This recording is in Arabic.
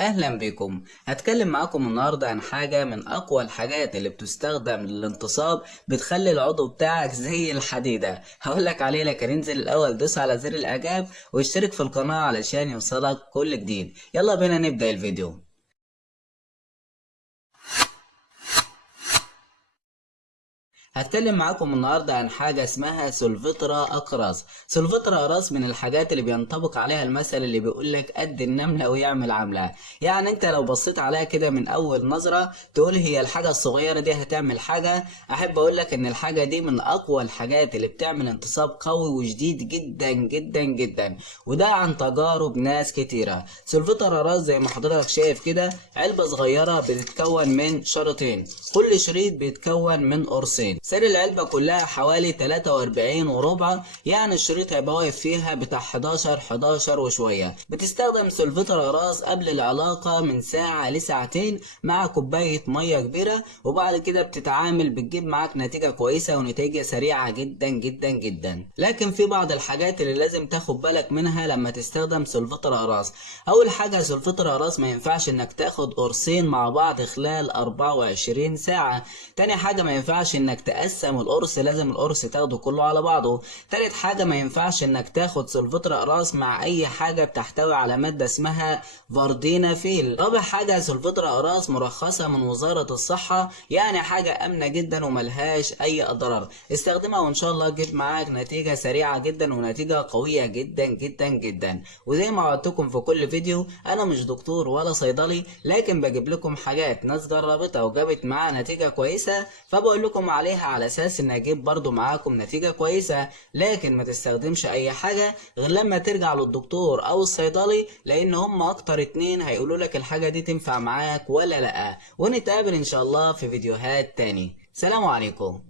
اهلا بكم. هتكلم معاكم النهارده عن حاجه من اقوى الحاجات اللي بتستخدم للانتصاب، بتخلي العضو بتاعك زي الحديده. هقولك عليه، لكن انزل الاول دوس على زر الاعجاب واشترك في القناه علشان يوصلك كل جديد. يلا بينا نبدا الفيديو. هتكلم معاكم النهارده عن حاجه اسمها سولفترا اقراص. سولفترا اقراص من الحاجات اللي بينطبق عليها المثل اللي بيقول لك قد النمله ويعمل عملها. يعني انت لو بصيت عليها كده من اول نظره تقول هي الحاجه الصغيره دي هتعمل حاجه. احب اقول لك ان الحاجه دي من اقوى الحاجات اللي بتعمل انتصاب قوي وشديد جدا جدا جدا، وده عن تجارب ناس كتيره. سولفترا اقراص زي ما حضرتك شايف كده علبه صغيره بتتكون من شريطين، كل شريط بيتكون من قرصين. سعر العلبة كلها حوالي 43 وربع، يعني الشريط هيبقى واقف فيها بتاع 11 وشوية. بتستخدم سولفترا راس قبل العلاقة من ساعة لساعتين مع كوباية مية كبيرة، وبعد كده بتتعامل بتجيب معاك نتيجة كويسة ونتيجة سريعة جدا جدا جدا. لكن في بعض الحاجات اللي لازم تاخد بالك منها لما تستخدم سولفترا راس. أول حاجة، سولفترا راس ما ينفعش إنك تاخد قرصين مع بعض خلال 24 ساعة. تاني حاجة، ما ينفعش انك تقسم القرص، لازم القرص تاخده كله على بعضه. تالت حاجة، ما ينفعش انك تاخد سلفطر اقراص مع اي حاجة بتحتوي على مادة اسمها فاردينافيل. رابع حاجة، سلفطر اقراص مرخصة من وزارة الصحة، يعني حاجة امنة جدا وملهاش اي اضرار. استخدمها وان شاء الله تجيب معاك نتيجة سريعة جدا ونتيجة قوية جدا جدا جدا. وزي ما وعدتكم في كل فيديو، انا مش دكتور ولا صيدلي، لكن بجيب لكم حاجات ناس جربتها وجابت معاها نتيجة كويسة، فبقول لكم عليها على اساس ان اجيب برضو معاكم نتيجة كويسة. لكن ما تستخدمش اي حاجة غير لما ترجع للدكتور او الصيدلي، لان هم اكتر اتنين هيقولوا لك الحاجة دي تنفع معاك ولا لا. ونتقابل ان شاء الله في فيديوهات تاني. سلام عليكم.